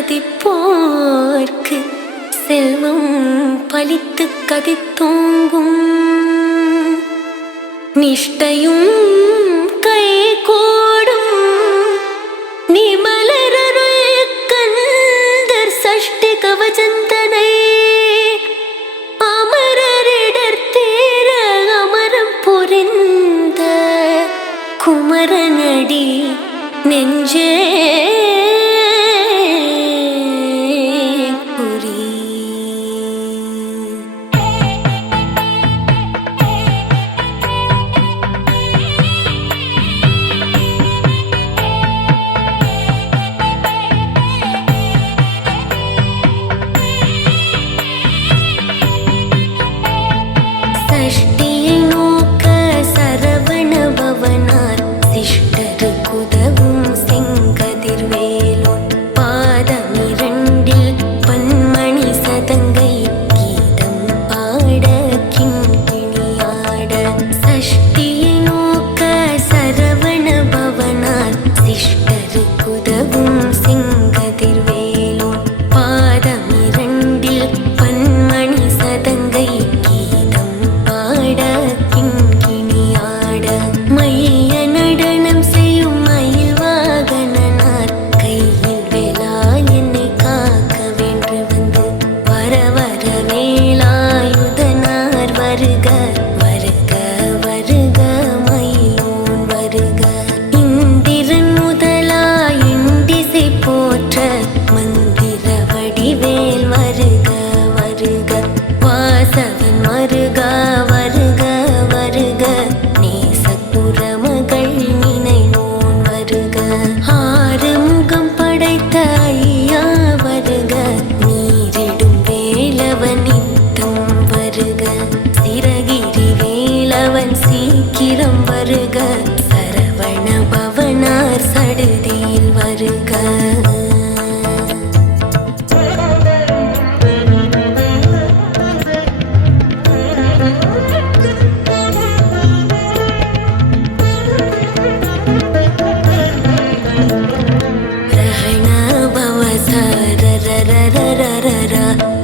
மதிப்போர்க்கு செல்வம் பலித்து கதித்தோங்கும். நிஷ்டையும் கை கூடும் நிமலரருள் கந்தர் சஷ்டி கவசந்தனை அமரரிடர் தேர அமரம் புரிந்த குமரனடி நெஞ்சே சஷ்டியை நோக்க சரவண பவனார் சிஷ்டரு குதவும் செங்கதிர்வேலோன் பாதமிரண்டில் பன்மணி சதங்கை கீதம் பாட கிண்கிணியாட. சஷ்டியை நோக்க சரவண பவனார் சிஷ்டரு குதவும் செங்கதிர்வேலோன் பாதமிரண்டில் பன்மணி சதங்கை மைய நடனம் செய்யும் மயில் வாகனனார் கையில் வேலா என்னை காக்க வென்று வந்து வர வர வேலாயுதனார் வருக வருக வருக மயிலோன் வருக. இந்திரன் முதலா எண்டிசை போற்ற மந்திர வடிவேல் வருக வருக. வாசவன் வருக வருக வருக நேசப்புறமகள் நினைவோன் வருக. ஆறுமுகம் படைத்த ஐயா வருக நீரிடும் வேலவன் நித்தம் வருக. சிறகிரி வேலவன் சீக்கிரம் வருக சரவண பவனார் சடுதியில் வருக.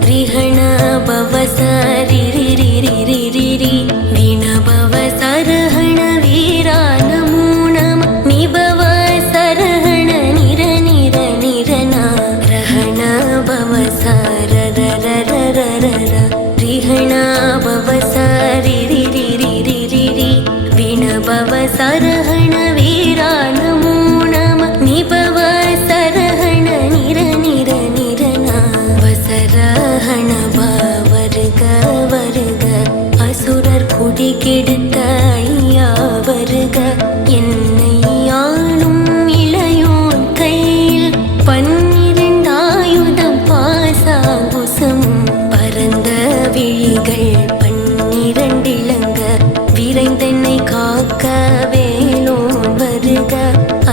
ரிஹண பவ சரி ரி ரி ரி ரி ரி ரி வீண பவ சரஹண வீரா நமோ நம நிபவ சரஹண நிர நிர நிரன ரஹண பவ சர ர ர ர ர ர ரிஹண பவ சரி ரி ரி ரி ரி ரி ரி வீண பவ சரஹண வீரா நமோ நம நிபவ சரஹண நிர நிர நிரன வசரஹண வருக வருக. அசுரர் குடி கெடுத்த ஐயா வருக என்னை ஆளும் இளையோன் கையில் பன்னிரண்டாயுதம் பாசாங்குசம் பரந்த விழிகள் பன்னிரண்டிலங்க விரைந்தென்னை காக்க வேலோன் வருக.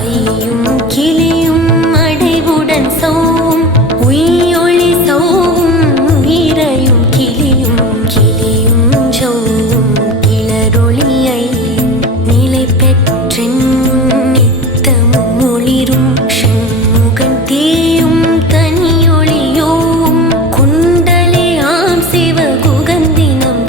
ஐயும் கிளியும் அடைவுடன் சௌவும் உயிரொளி சௌவும் உயிரையும் கிளியும் கிளியும் சௌவும் கிளரொளியையும் நிலை பெற்றென்னும் நித்தமும் ஒளிரும் ஷண்முகன் தீயும் தனியொளியோவும் குண்டலே ஆம் சிவ குகந்தினம்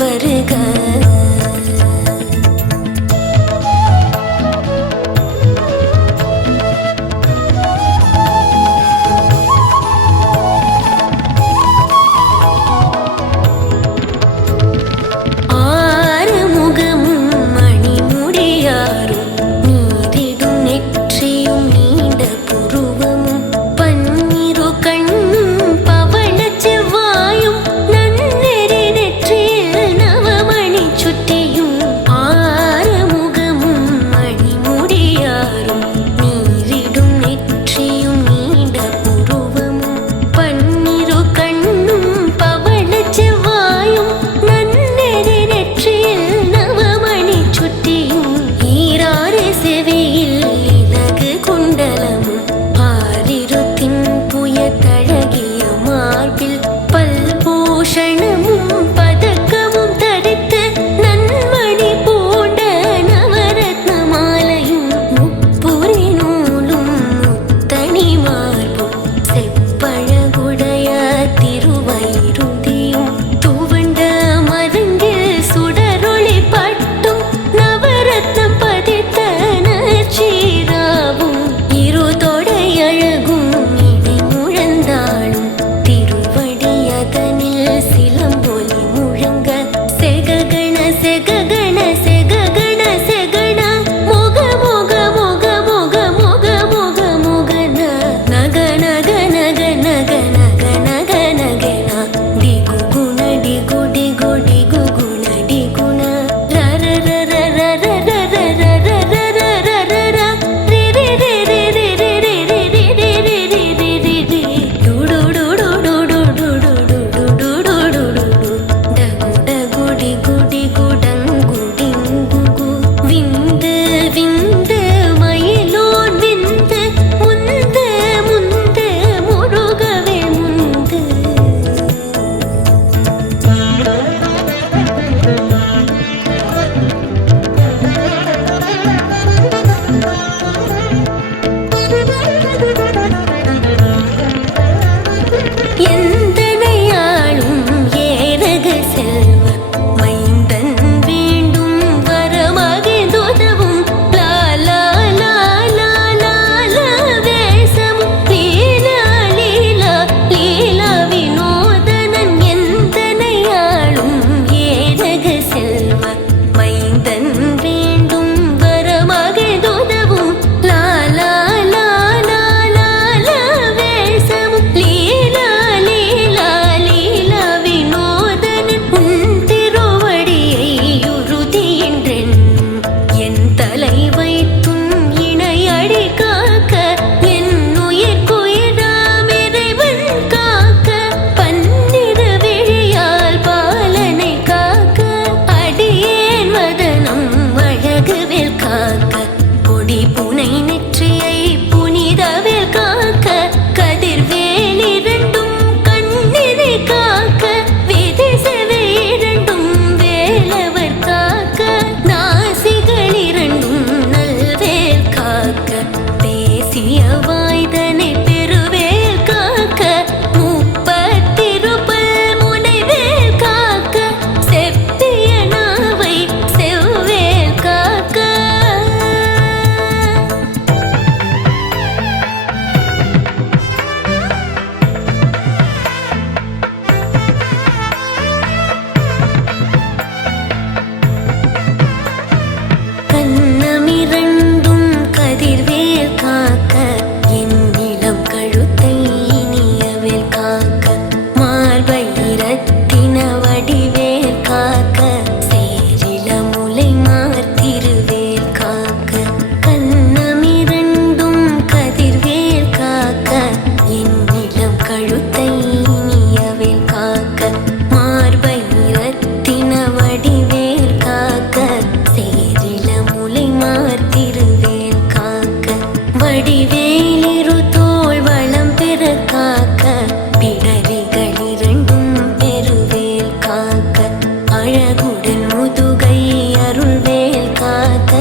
அழகுடன் முதுகை அருள்வேல் காக்க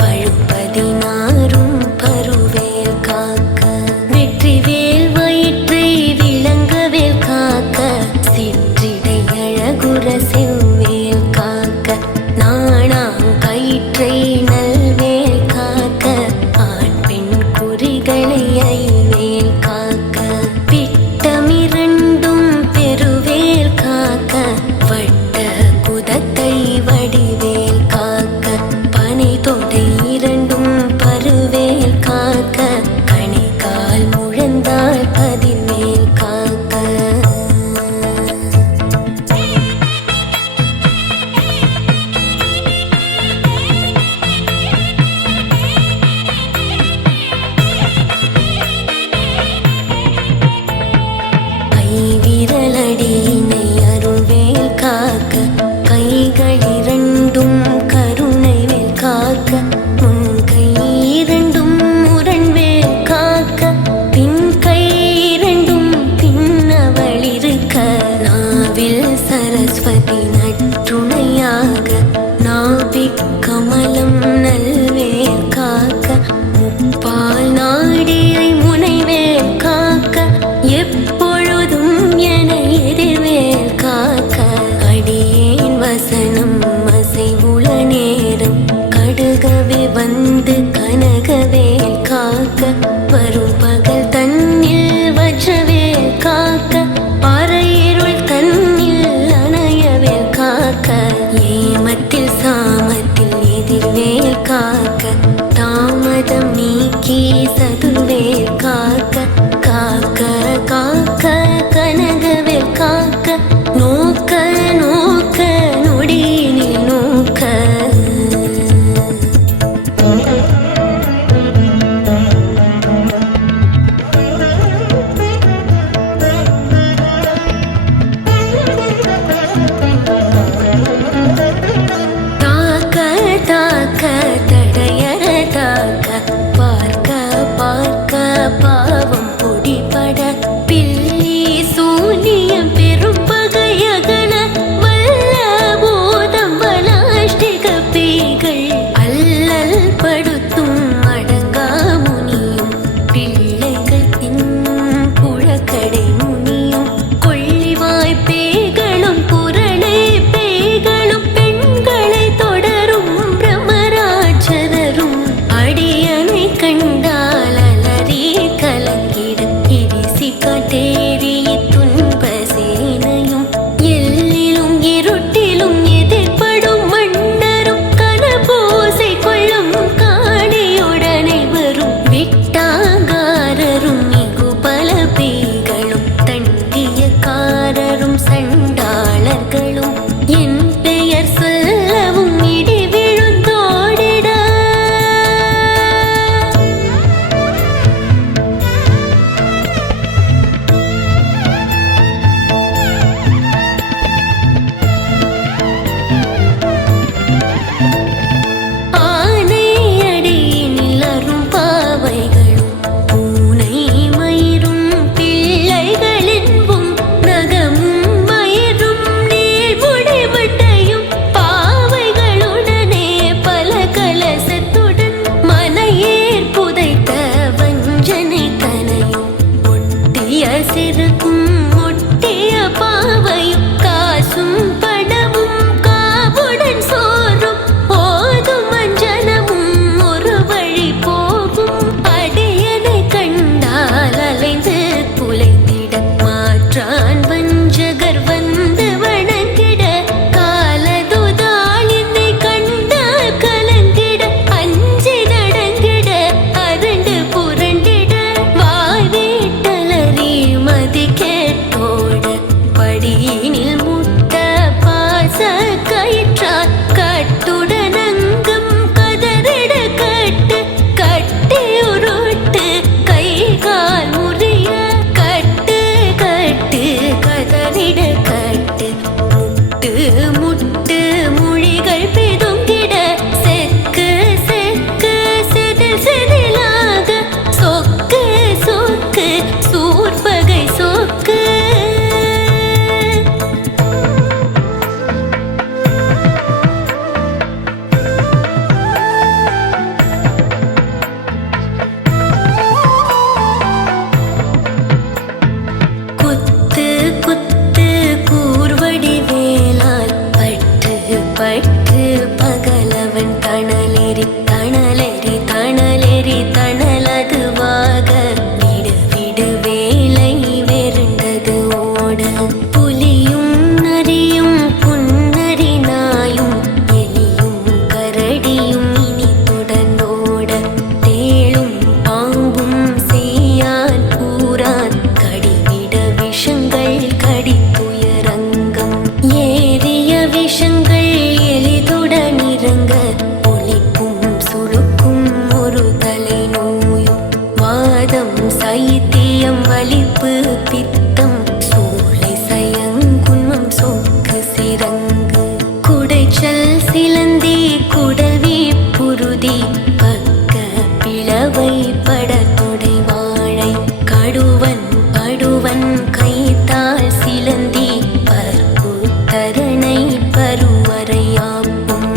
பழுப்பதினாரும் பருவேல் காக்க வெற்றிவேல் வயிற்றை விளங்கவேல் காக்க சிற்றிடை அழகுற செவ்வேல் காக்க நாணாங்கயிற்றை நல்வேல் காக்க ஆண் பெண் குறிகளை ஐவேல் காக்க பிட்டமிரண்டும் பெருவேல் காக்க வட்ட குதத்தை வடிவேல் காக்க பனை தொடை இரண்டும் பருவேல் காக்க கணிகால் முழந்தாள் பதிர்வேல் காக்க விரலடியினை அருள்வேல் காக்க கைகள் இரண்டும் கருணை வேல் காக்க முன்கை இரண்டும் முரண்வேல் காக்க பின் கை இரண்டும் பின்னவளிருக்க நாவில் சரஸ்வதி நற்றுணையாக நாபிக் கமலம் நல்வேல் காக்க முப்பால் நாடியை முனைவேல் காக்க எப்பொழுதும் என எதிர்வேல் காக்க அடியேன் வசனம் அசைவுள நேரம் கடுகவே வந்து கனகவேல் காக்க வரும் பகல் தன்னில் வஜ்ரவேல் காக்க பறையிருள் தன்னில் அணையவேல் காக்க ஏமத்தில் சாமத்தில் எதிர்வேல் காக்க தாமதம் நீக்கி சதுர்வேல் காக்க காக்க காக்க கனகவேல் காக்க நோக்க நோக்க நொடி பட்டு பகலவன் தணலெறி தணலெறி தணலெறி தணலதுவாக விடு விடு வேலை வெருண்டது ஓட புலியும் நரியும் புன்னரி நாயும் எலியும் கரடியும் இனி தொடர்ந்தோட தேளும் பாம்பும் செய்யான் பூரான் கடிவிட விஷங்கள் கடித்துயரங்கம் ஏறிய விஷங்கள் எளிதுடன் இறங்க ஒலிப்பும் சுழுக்கும் ஒரு தலை நோயும் வாதம் சைத்தியம் வலிப்பு பித்தம் சூளை சயங்குன்மம் சொக்கு சிறங்கு குடைச்சல் சிலந்தி குடல்வி புருதி பக்க பிளவை படத்தொடை வாழை கடுவன் படுவன் கைத்தால் சிலந்தி பற்புத்தரணை பருவரையாப்பும்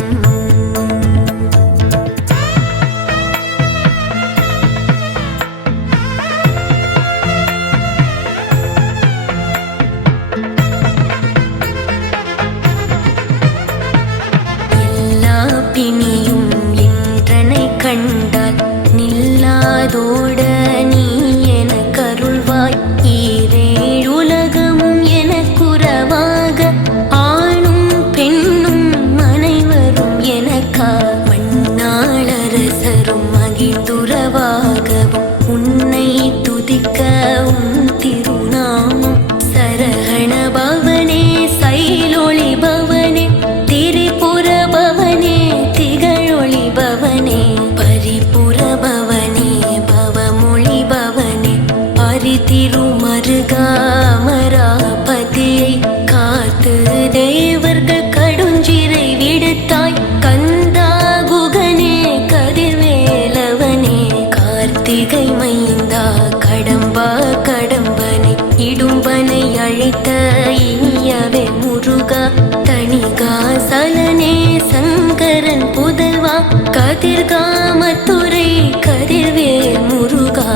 எல்லா பிணியும் என்றனை கண்டால் நில்லாதோட நீ என கருள்வாய் ஈரேழுலகமும் எனக்குறவாக ஆணும் பெண்ணும் அனைவரும் எனக்கா மண்ணாளரசரும் மகிழ்ந்துறவாகவும் உன்னை துதிக்க உன் திருநாமம் சரகண பவனே சைலொளி பவனே திரிபுர பவனே திகழொளி பவனே பரிபுர பவனே பவமொழி பவனே அரிதிருமருகா அமராபதியை காத்து தேவர்கள் கடுஞ்சிறை விடுத்தாய் கந்தா குகனே கதிர்வேலவனே கார்த்திகை மைந்தா கடம்பா கடம்பனை இடும்பனை அழைத்த இனியவே முருகா தணிகாசலனே சங்கரன் புதல்வா கதிர்காமத்துறை கதிர்வேல் முருகா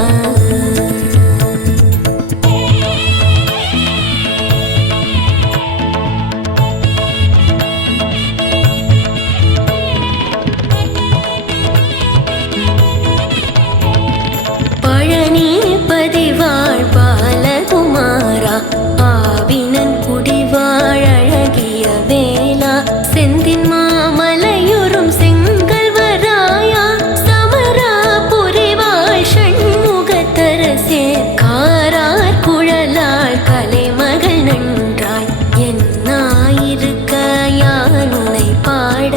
பழனி பதிவாழ் பாலகுமாரா ஆவினன் குடிவாழ் அழகிய வேளா செந்தின் மாமலையுறும் செங்கல்வராயா சமரா புரிவாழ் ஷண்முகத்தரசே காரார் குழலாள் கலைமகள் நன்றாய் என்னாயிருக்க யானுனை பாட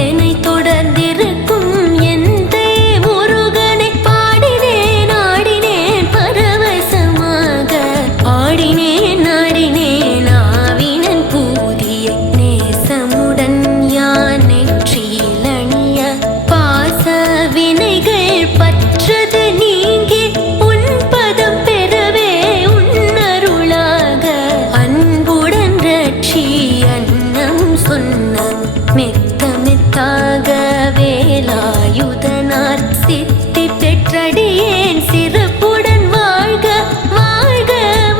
என்னை தொடர்ந்திருக்கும் எந்த முருகனை பாடினேன் ஆடினேன் பரவசமாக ஆடினேன் ஆடினேன் ஆவினன் பூதியை நேசமுடன் யான் நெற்றியில் அணிய பாச வினைகள் பற்றது நீங்கி உன் பதம் பெறவே உன்னருளாக அன்புடன் ரட்சி அன்னம் சொன்னம் மெத்த மெத்தாக வேலாயுதனார் சித்தி பெற்றடியேன் சிறப்புடன் வாழ்க வாழ்க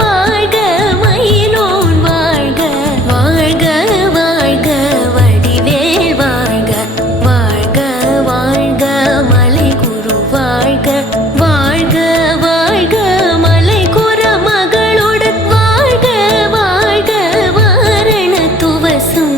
வாழ்க மயிலோன் வாழ்க வாழ்க வாழ்க வடிவேல் வாழ்க வாழ்க வாழ்க மலை குரு வாழ்க வாழ்க வாழ்க மலை குர மகளுடன் வாழ்க வாழ்க வாரண துவசம்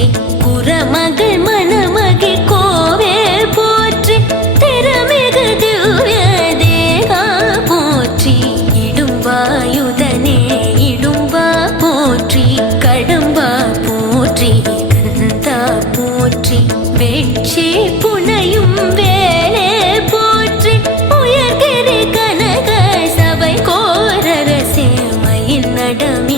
போற்றி குரமகள் மணமகி கோவேல் போற்றி திறமிகு திவ்ய தேகா போற்றி இடும்பாயுதனே இடும்பா போற்றி கடம்பா போற்றி கந்தா போற்றி வெட்சி புனையும் வேலே போற்றி உயர்கிரி கனக சபை கோரரசே மயில் நடம்